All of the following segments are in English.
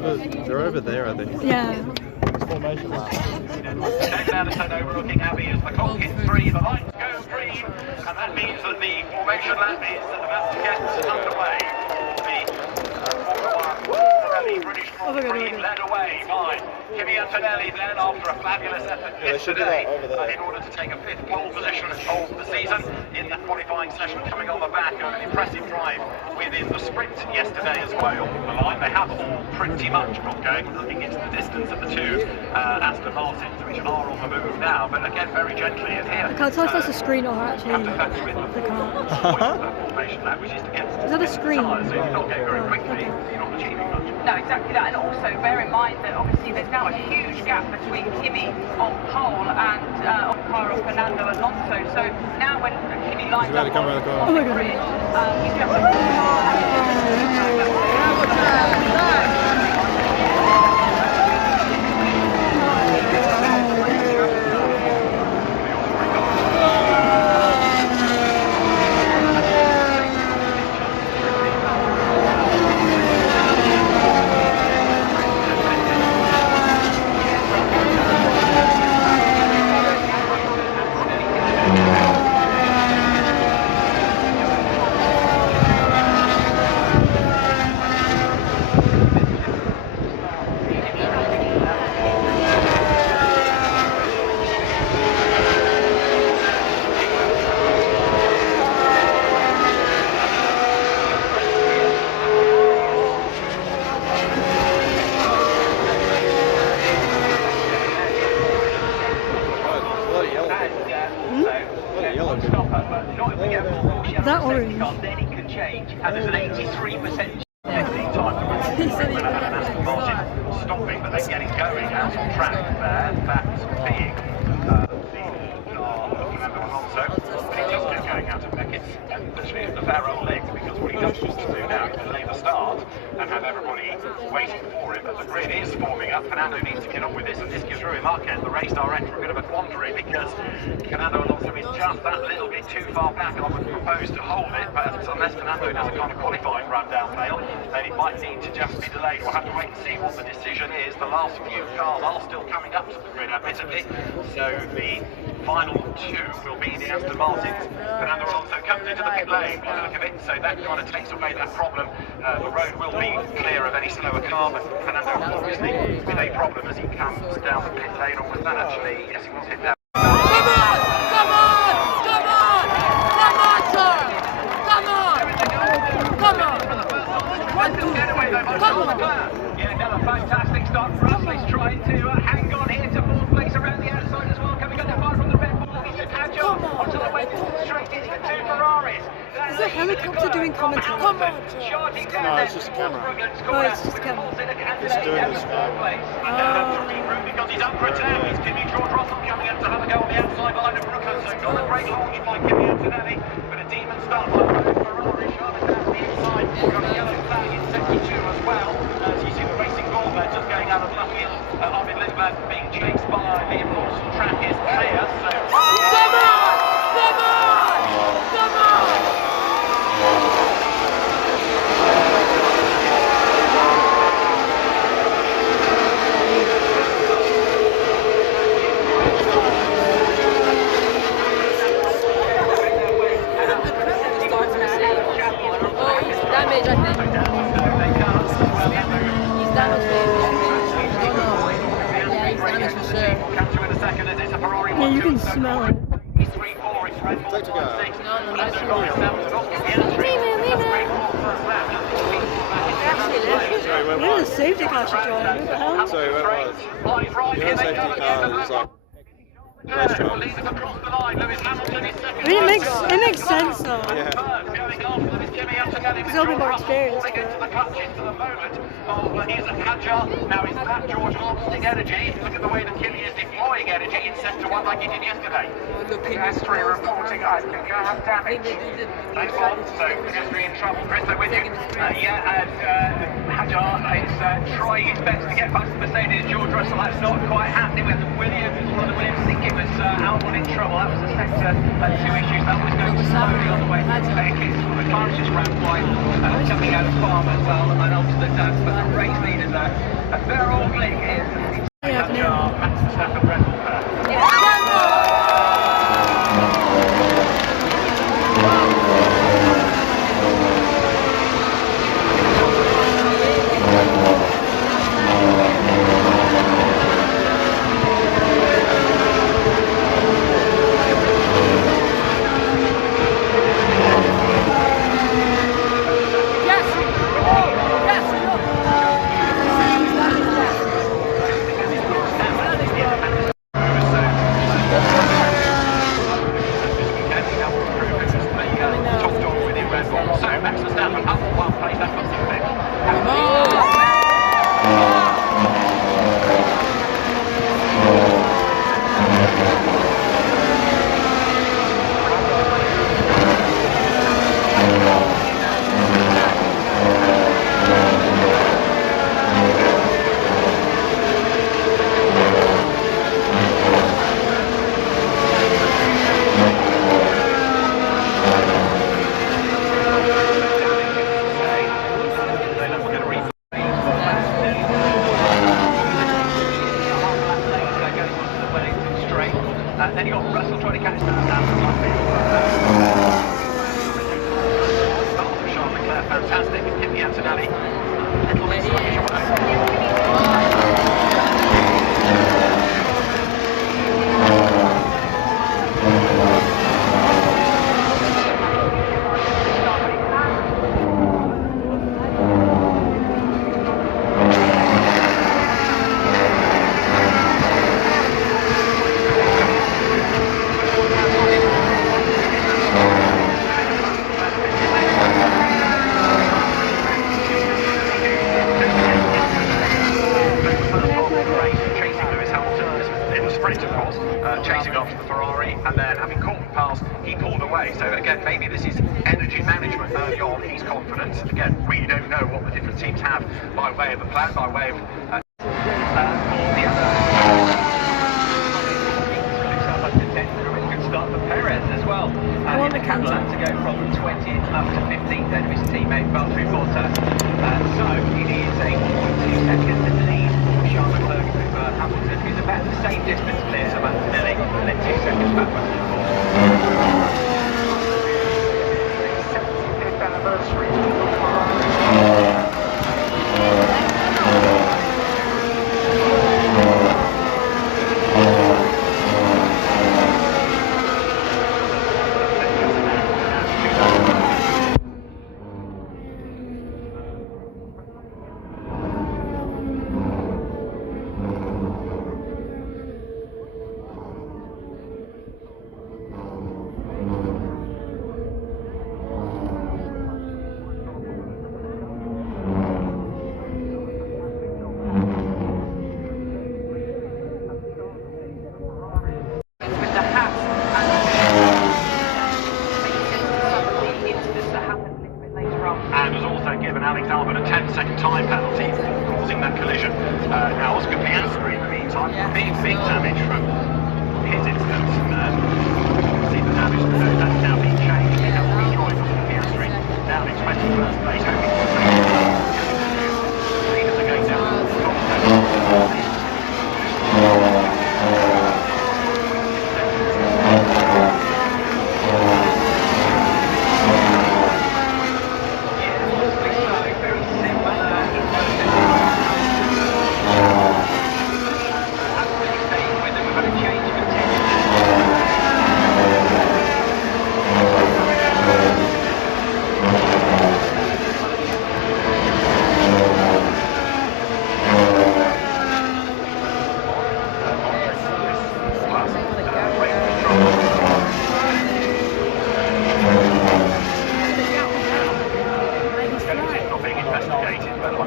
They're over there, I think. Yeah. Formation lap. Overlooking Abbey as the clock hits 3, the lights go green, and that means that the formation lap is about to get underway. The British Grand Prix led away by Kimi Antonelli then after a fabulous effort yesterday in order to take a 5th pole position of the season in the qualifying session, coming on the back of an impressive drive within the sprint yesterday as well. The line they have all pretty much got going, looking into the distance of the two Aston Martins, which are on the move now, but again very gently in here. I can't tell if that's a screen or actually the car. Is that a screen? So if you're not going very quickly, you're not achieving much. No, exactly that, and also bear in mind that obviously there's now a huge gap between Kimi on pole and on car of Fernando Alonso. So now when Kimi lines up on the grid, he's just that orange. Then it can change, and there's an 83% stopping, but then getting going out on track there. That's being the car of Fernando Alonso. But he does get going out of Beckett's, and literally at the fair old legs, because what he does want to do now is delay the start and have everybody waiting for him. As the grid is forming up, Fernando needs to get on with this, and this gives Rui Marquez, the race director, a bit of a quandary, because Fernando Alonso is just that little bit too far back, and I would propose to hold it, but unless Fernando does a kind of qualifying rundown fail, then it might need to just be delayed. We'll have to wait and see what the decision is. The last few cars are still coming up to the grid, admittedly, so the final two will be the Aston Martins. Fernando Alonso comes into the pit lane by the look of it, so that kind of takes away that problem. The road will be clear of any slower car, but Fernando obviously with a problem as he comes down the pit lane, or was that actually, yes, he was hit down. Yeah, another fantastic start. Russell's trying to hang on here to fourth place around the outside as well. Coming under fire from the Red Bull. He's a agile onto the wet straight into the two Ferraris. Is a helicopter doing commentary? No, it's just a camera. Oh, it's just a camera. It's doing the sky. Because he's up for a turn. It's Kimi George Russell coming up to have a go on the outside line of Brooklyn. So not a great launch by Kimi Antonelli, but a demon start by Ferrari. Sharp down the inside. Got a yellow flag in sector 2 as well. As you see the racing ball there just going out of left field. Armin Lindbergh being chased by Liam Lawson. Track is clear. So. Come on! Come on! Come on! Damage, I think. He's damaged, yeah, he's damaged for sure. Yeah, you can smell it. Take go. Where did the safety car should join? What the hell? Sorry, where was? Your safety car was like race drive. I mean, it makes sense though. Yeah. He's a little bit more experienced. Now is that George harvesting energy? Look at the way that Kimi is deploying energy in sector 1 like he did yesterday. History reporting, I think I have damage. Thanks a lot. So history in trouble. Christo with you. Hajar is trying his best to get past the Mercedes. George Russell, that's not quite happening with Williams. One of the Williams think it was Albon in trouble. That was the sector 2 issues. That was going slowly on the way to the McLaren's just ran wide, coming out of farm as well, and onto the dirt, but the race leaders they're all bling in. Max Verstappen, Red Bull pair. Then you got Russell trying to catch that Charles Leclerc, fantastic. Kimi Antonelli, little bit sluggish on chasing after the Ferrari, and then having caught the pass, he pulled away. So again, maybe this is energy management early on. He's confident. Again, we don't know what the different teams have by way of a plan, by way of for the other. Good start for Perez as well. And in the Cadillac to go from 20th up to 15th then of his teammate Valtteri Bottas. So it is a 1.2 second lead for Charles Leclerc over Hamilton, who's about the same distance clear, so about Nelly, and then 2 seconds backwards to the fourth. 75th anniversary of the Ferrari. Time penalty for causing that collision. Now, Oscar Piastri, in the meantime, big damage from his incident. See the damage that's now being changed. We have rejoined Oscar Piastri down in 21st place. Leaders are going down.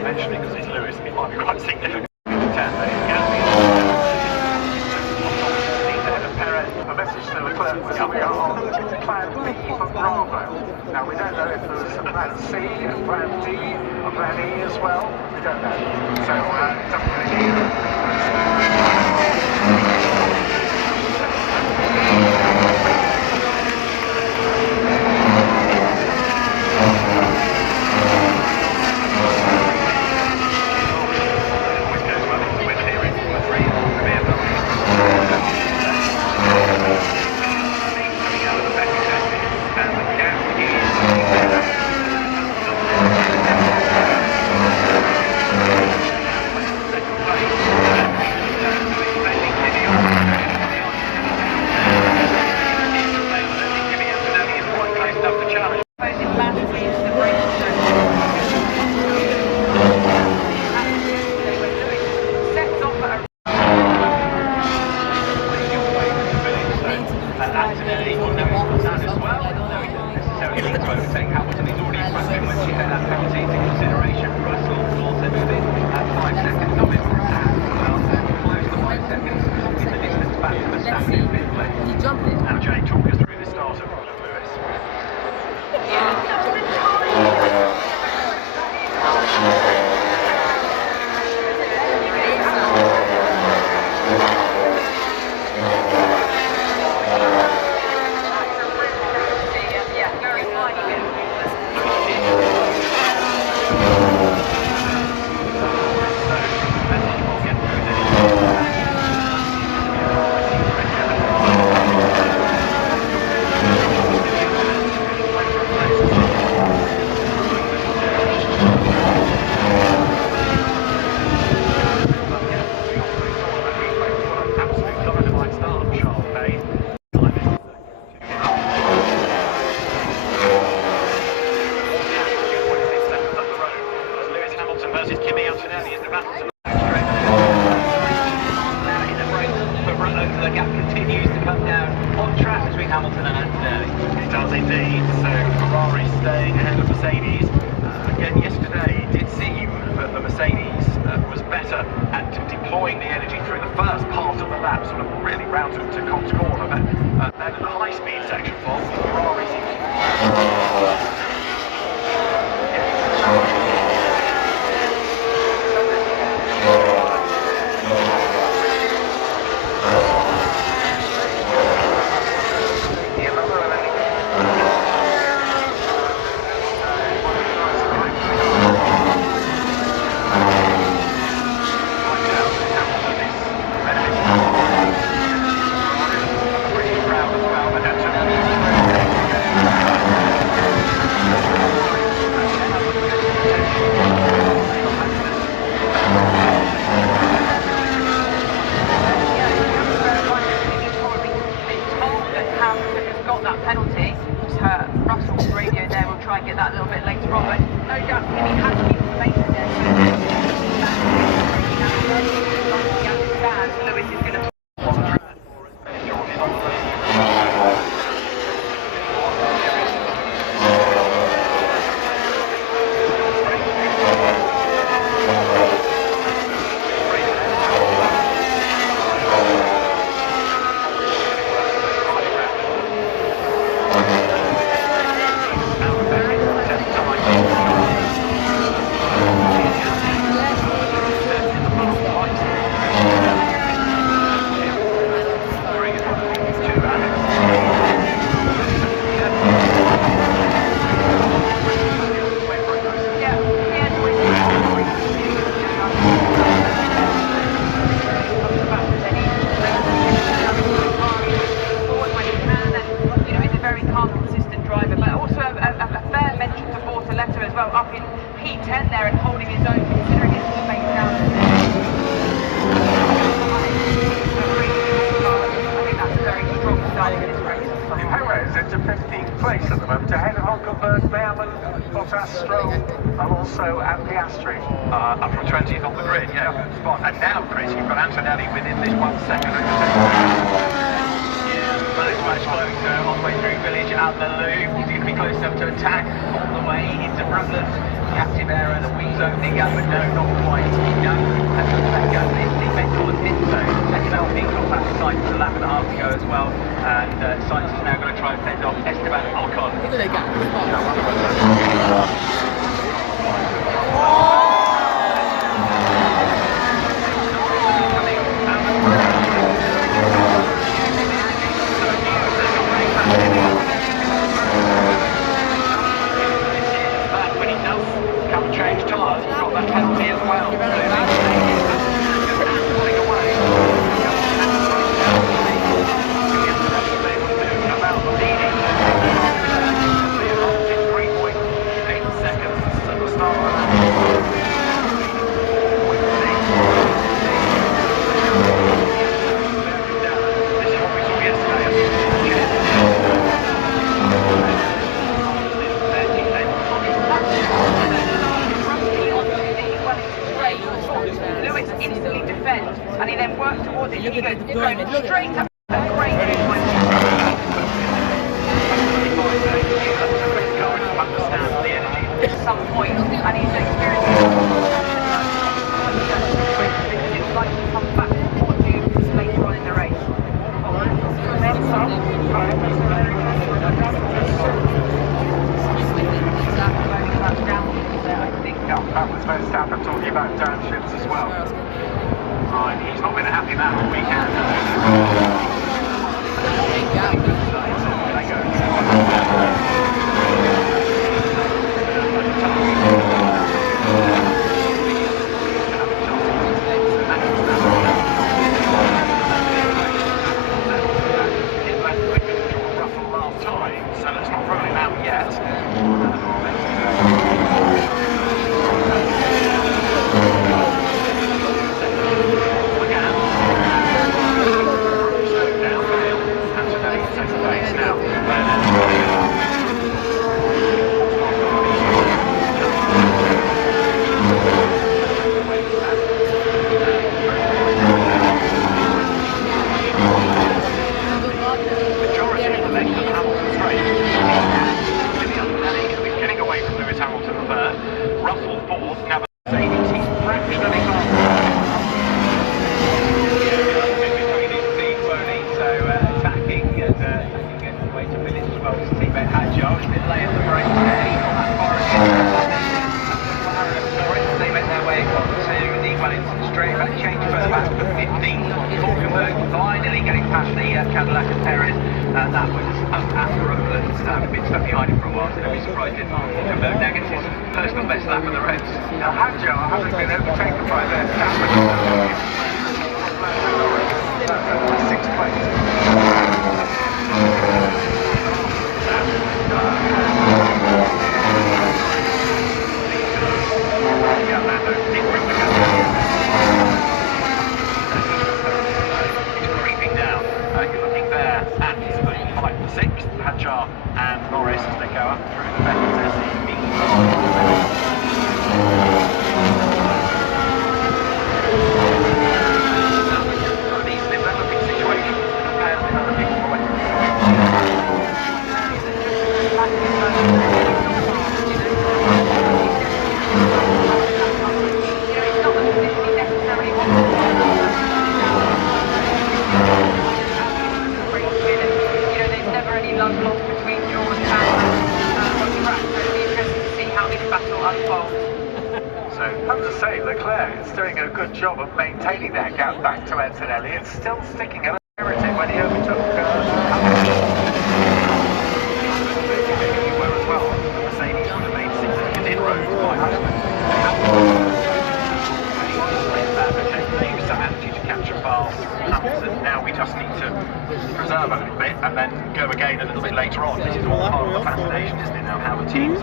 Because it's Lewis, it might be quite significant. A message to Leclerc coming on plan B for Bravo. Now we don't know if there's a plan C, a plan D, a plan E as well. We don't know. So it doesn't really Closing massively into the braking zone. When Lewis sets off at a Antonelli will know he's got that as well. No, he doesn't necessarily need to overtake Hamilton. He's already in front of him. Once you take that penalty into consideration, Russell will also move in at 5 seconds of him. And well, close to 5 seconds in the distance back to Verstappen in fifth place. Now, Jay, talk us through the start of Lewis. Versus Kimi Antonelli in the battle to the gap continues to come down on track between Hamilton and Antonelli. It does indeed. So Ferrari staying ahead of Mercedes. Again, yesterday it did seem that the Mercedes was better at deploying the energy through the first part of the lap, sort of really round to Cox Corner. But then at the high-speed section fault, Ferrari seems penalty. Russell's radio there, we'll try and get that a little bit later on, but no doubt Kimi has been placed there. He understands Lewis is going to up in P10 there and holding his own, considering his teammates down there. I think that's a very strong start in this race. Perez into 15th place at the moment, ahead of Hulkenberg, Behrman, Bottas, Stroll, and also at Piastri. Up from 20th on the grid, yeah, good spot. And now, Chris, you've got Antonelli within this 1 second. Much closer all the way through Village and the Loop. He's going to be close enough to attack all the way into Brooklyn. Captive error, the wings opening up, but no, not quite. No, that's going to let go. His teammate called a pit zone. Esteban being got back to Sainz a lap and a half ago as well. And Sainz is now going to try and fend off Esteban Ocon. Change tyres, you've got that penalty as well. About the leading. Look at the deployment. Look Straight at up a great understands the energy at some point, and he's experiencing it's like he comes back towards you later on in the race. That was Verstappen talking about downshifts as well. Right, he's not been a happy man all weekend. That was at Brooklyn. Been stuck behind him for a while, so don't be surprised if convert negatives. Personal best lap of the race. Now, Hadjo hasn't been overtaken by Verstappen. Sixth place. And Norris as they go up through the Beckett SEB. These developing situations compared with other people. It's not the position he necessarily wants. There's never any love lost between George and on track, so it'll be interesting to see how this battle unfolds. So, I have to say, Leclerc is doing a good job of maintaining that gap back to Antonelli. It's still sticking a little when he overtook were as well. Mercedes would have made significant inroads by Husband. Use some energy to capture fast. Now we just need to preserve a little bit and then go again a little bit later on. This is all part of the fascination, isn't it, now, how the teams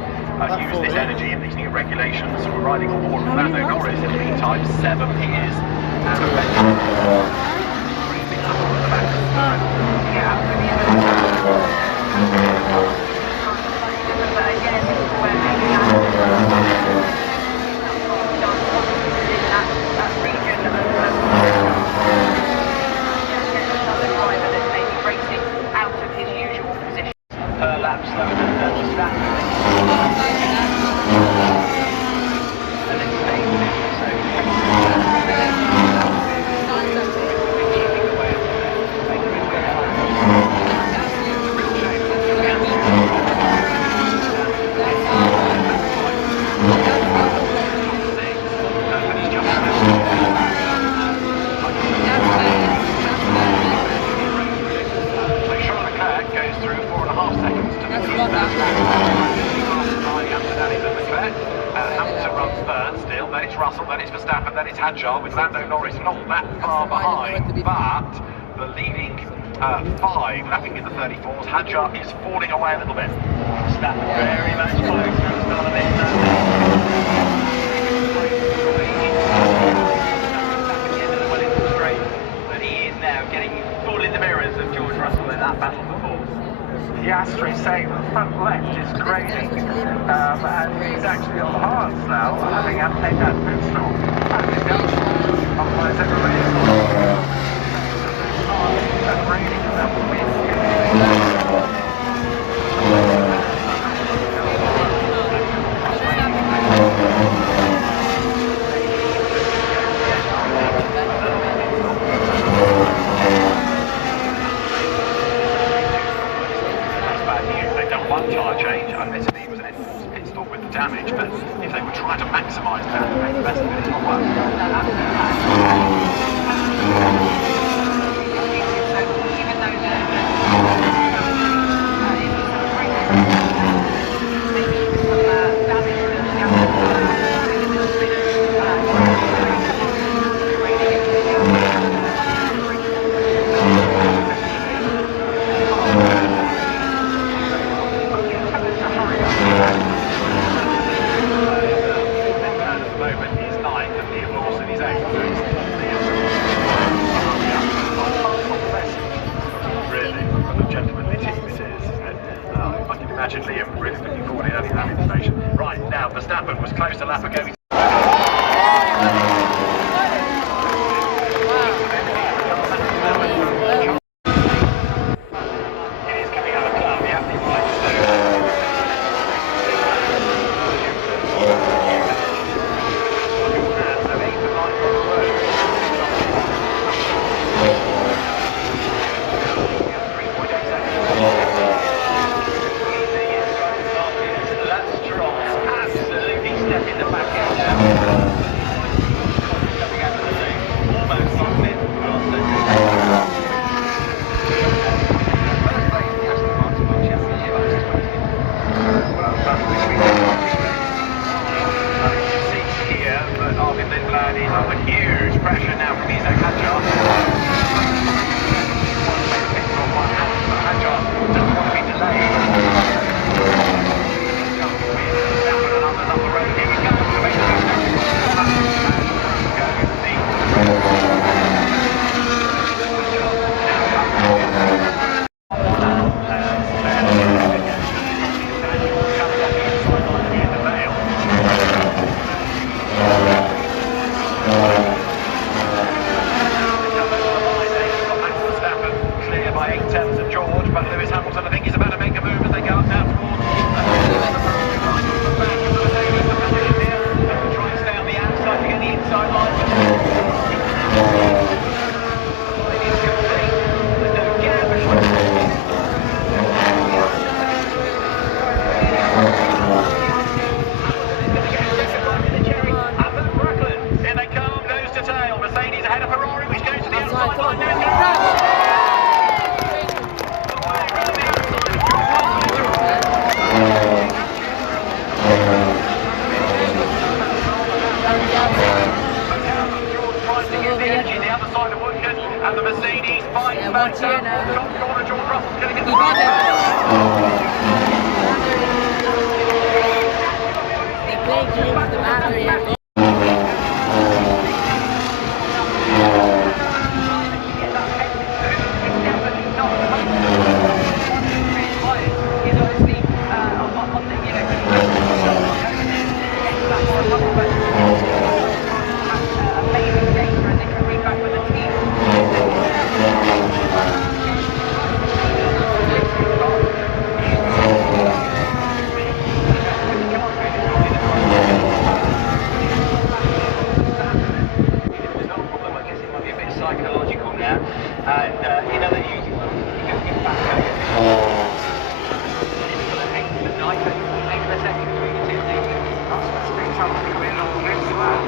use this energy and these new regulations. So we're riding on board with Lando Norris in the meantime, 7 years. And Hamilton runs third still, then it's Russell, then it's Verstappen, then it's Hadjar with Lando Norris not that far behind, but the leading 5 lapping in the 34s, Hadjar is falling away a little bit. Verstappen very much close to the start of this. But he is now getting full in the mirrors of George Russell in that battle before. Piastri saying the front left is grading, and he's actually on hards now, having had to take that pit stop. Otherwise everybody is Damage, but if they were trying to maximise that and make the best of it, it's not working. Even though Right, now Verstappen was close to lap ago. And the Mercedes fights back down. Top corner, George Russell's going to get the run. They play games the matter. Psychological now, and you know that you can get back for the eighth of the night, but eighth of the second between the two teams. That's big trouble coming along the rest as well.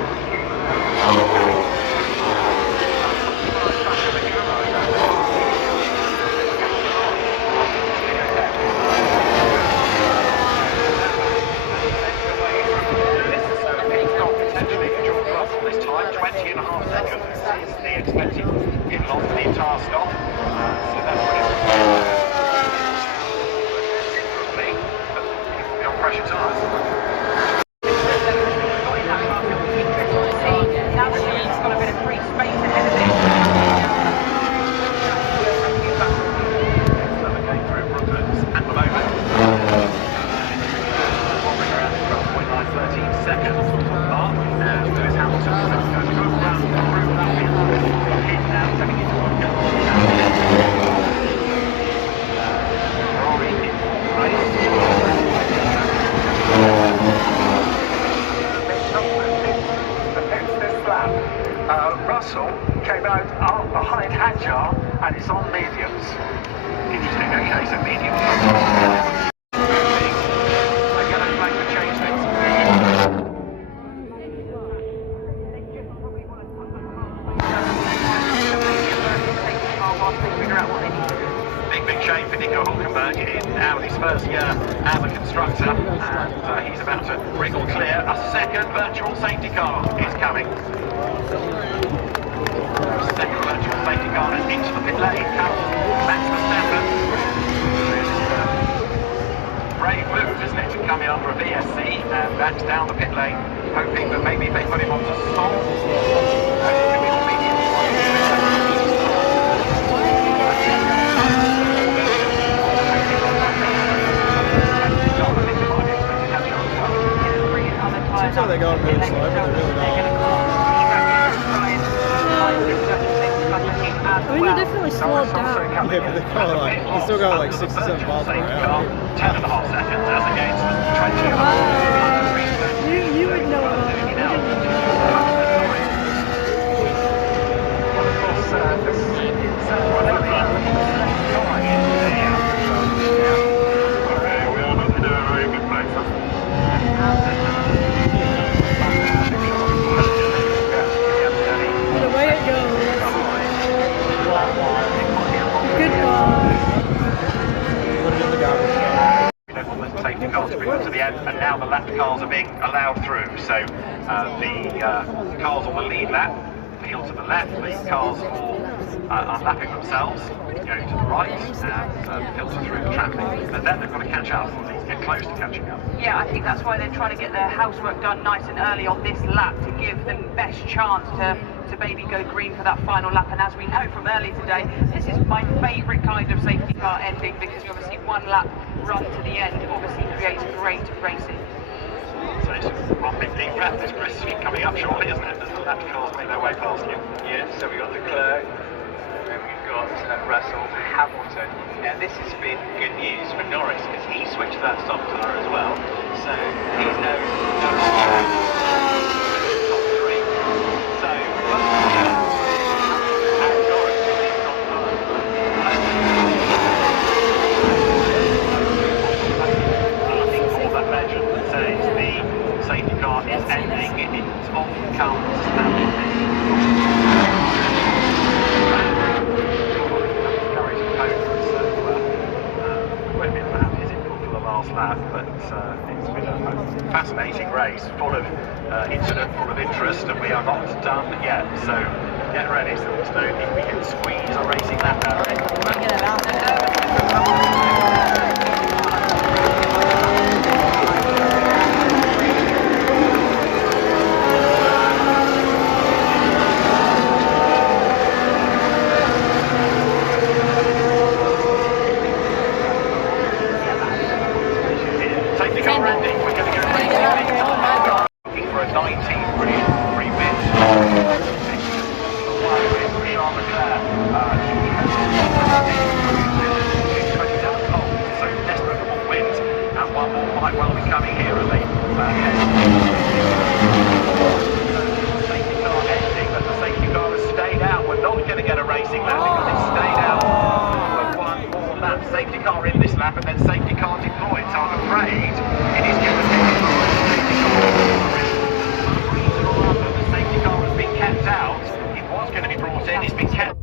Potentially for George Russell this time, 20.5 seconds is the expected pit loss for the entire stop. So that's what it's on pressure tyres. Now that he's got a bit of free space ahead of him. Going through Brooklands at the moment. Hovering around 12.913 seconds. Now Lewis Hamilton goes through around the room. Now, taking it to that jar, and it's on mediums. Interesting, okay, so mediums. They're going to make the change things. Big change for Nico Hulkenberg in now his first year as a constructor, and he's about to wriggle clear. A second virtual safety car is coming. Second virtual safety car is into the pit lane. Max Verstappen. Brave move, isn't it, to come in under a VSC and Max down the pit lane, hoping that maybe they put him onto soft. Seems like they go on really slow, but they really don't. I mean, they definitely slowed down. Yeah, but they kind of like, they still got like 67 miles per hour. 10.5 seconds as against 20. Wow. You would know about that. The way it goes. Goodbye. Safety cars bring them to the end, and now the lap cars are being allowed through. So the cars on the lead lap peel to the left, the cars are lapping themselves, going to the right, and filter through the traffic. And then they've got to catch up, or at least get close to catching up. Yeah, I think that's why they're trying to get their housework done nice and early on this lap to give them best chance to maybe go green for that final lap. And as we know from earlier today, this is my favourite kind of safety car ending, because you obviously one lap run to the end obviously creates great racing. So it's 1:15 wrap. This Chris coming up shortly, isn't it? As the lap cars make their way past you. Yeah, so we've got Leclerc, and we've got Russell, Hamilton. Now this has been good news for Norris, because he switched that soft tyre as well. So he's no top three. So Russell and Norris leads on first. I think all that legend says the safety car is ending. It often comes lap, but it's been a fascinating race, full of incident, full of interest, and we are not done yet. So get ready, Silverstone, if we can squeeze a racing lap out of Safety car ending, we're going to go looking for a 19, brilliant free win. One win for Charles Leclerc. He has 27 poles, so desperate for more wins, and one more might well be coming here as they head. Safety car ending, but the safety car has stayed out. We're not going to get a racing lap because it stayed out for one more lap. Safety car in this lap, and then safety car deployed. So I'm afraid it is going to be a safety car. The safety car has been kept out. It was going to be brought in. It's been kept out.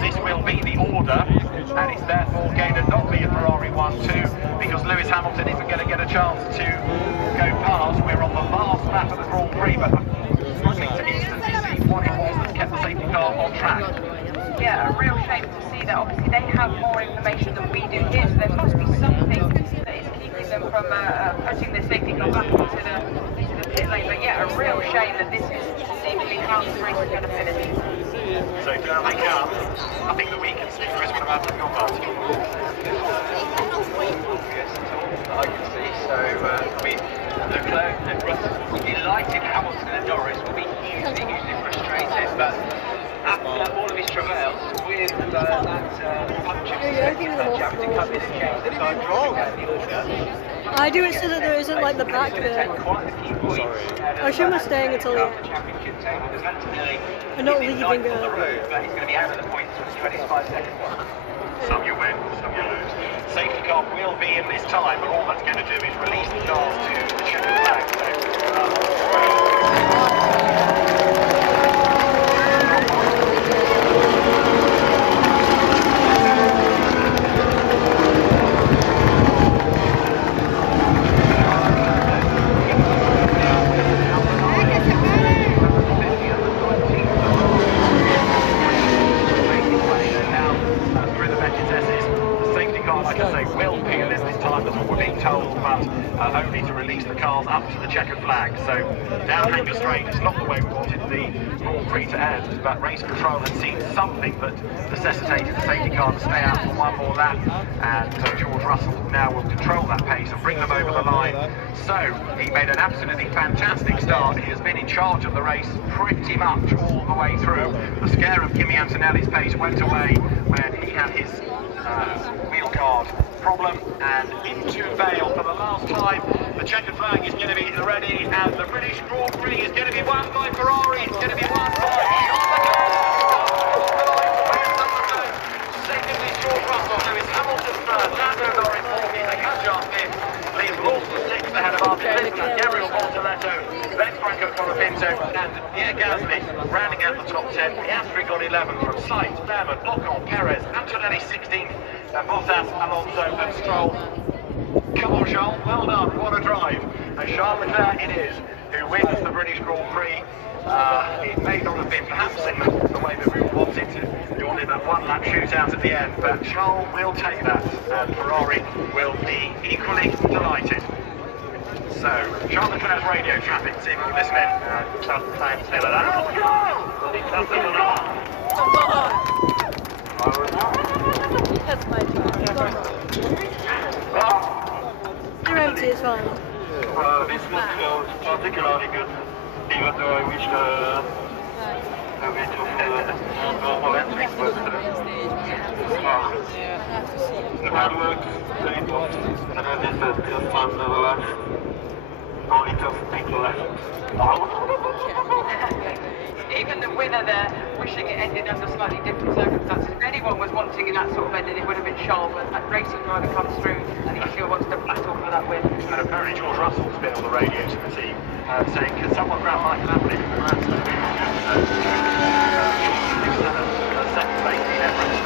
This will be the order, and it's therefore going to not be a Ferrari 1-2 because Lewis Hamilton isn't going to get a chance to go past. We're on the last lap of the Grand Prix, but struggling to instantly see what it was that kept the safety car on track. Yeah, a real shame to see that. Obviously they have more information than we do here, so there must be something that is keeping them from putting the safety car back into the pit lane. But yeah, a real shame that this is seemingly how this race is going to finish. So down they come. Nothing that we can see. Chris, what about from your part? I can see. So I mean, Leclerc and Russell will be delighted. Hamilton and Norris will be hugely frustrated, but after all of his travails with that punch of having to come in and change the time driving at the order. I do it so that there isn't like the back there. I should be staying until the end. I'm not leaving But he's early. going to be out of the points for 25 seconds. Some you win, some you lose. Safety car will be in this time, but all that's going to do is release the cars to the checkered flag. Only to release the cars up to the checkered flag. So down Hanger Straight is not the way we wanted the Grand Prix to end, but race control had seen something that necessitated the safety car to stay out for one more lap, and George Russell now will control that pace and bring them over the line. So he made an absolutely fantastic start. He has been in charge of the race pretty much all the way through. The scare of Kimi Antonelli's pace went away when he had his wheel guard problem, and into Vale for the last time. The checkered flag is going to be ready, and the British Grand Prix is going to be won by Ferrari. It's going to be won by secondly George Russell, Lewis Hamilton third, Lando Norris fourth, they catch up fifth, Liam Lawson sixth ahead of Martin Littler, Gabriel Bortoletto, then Franco Colapinto, and Pierre Gasly rounding out the top 10. Piastri got 11 from Sainz, Lemon, Ocon, Perez, Antonelli 16th, and Bottas, Alonso and Stroll. Come on, Charles, well done, what a drive. And Charles Leclerc it is, who wins the British Grand Prix. It may not have been perhaps in the way that we wanted to. We wanted that one-lap shootout at the end, but Charles will take that, and Ferrari will be equally delighted. So, Charles Leclerc's radio traffic, see if we can listen in. That's my job. You're empty, it's fine. This was particularly good, even though I wish the bit of normal entry was the hard work, very important, and as I said, just fun nonetheless. Only tough people left. Even the winner there, wishing it ended under slightly different circumstances. If anyone was wanting that sort of ending, it would have been Charles, but that racing driver comes through and he sure wants to battle for that win. And apparently George Russell's been on the radio to the team, saying, can someone grab Michael Appley from the rest of the second place, the Everest.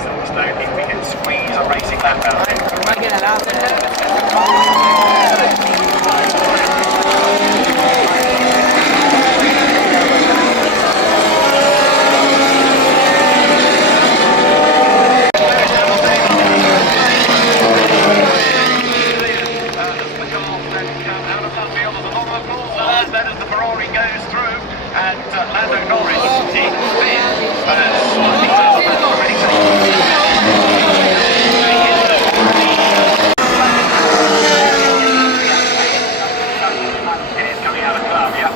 Silverstone if we can squeeze a racing lap out of it. Then as the Ferrari goes through, and Lando Norris in fifth, slightly already it is coming out of club, yeah,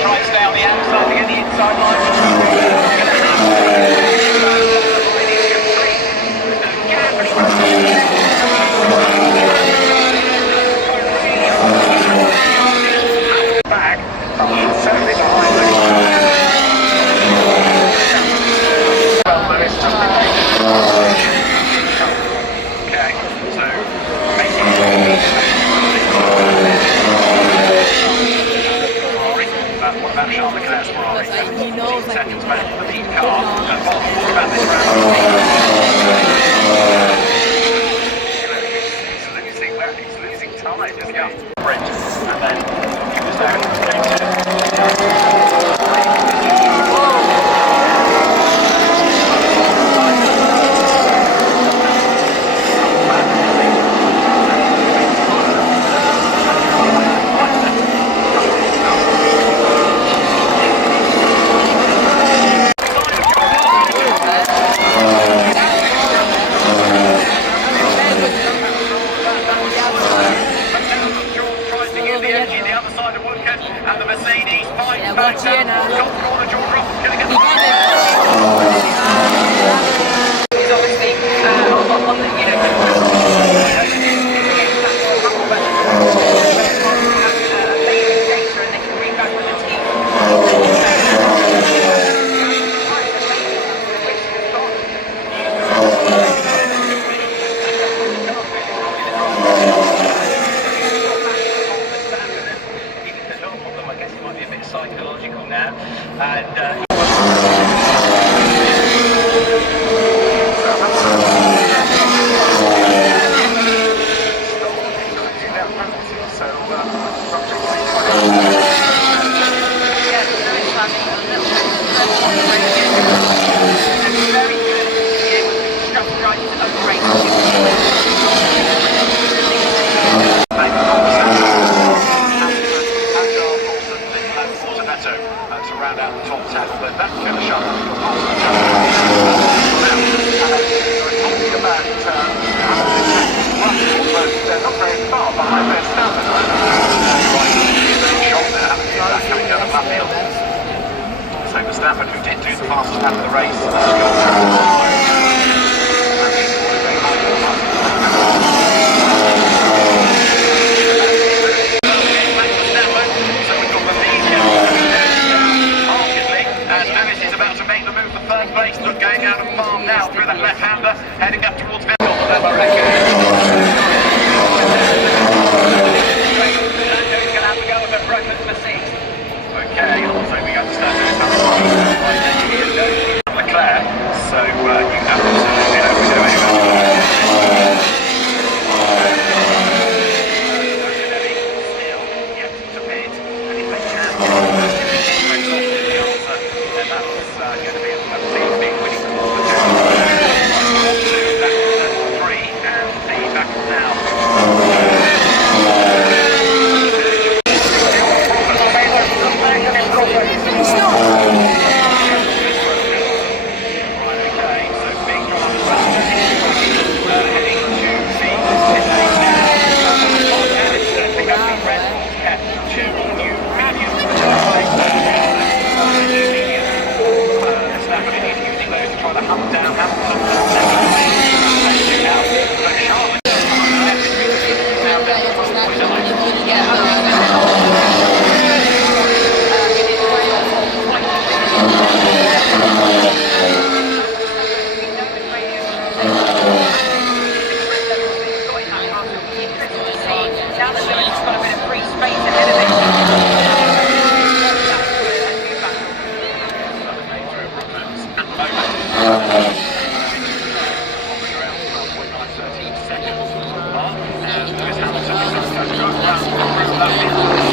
tries down the outside to get the inside line. Back from certainly behind the well, there is okay, so making what about Charles Leclerc's Ferrari? 15 seconds back in the lead car. And what about this round? He's losing time, isn't he? Sprint, and then he was down to round through that middle.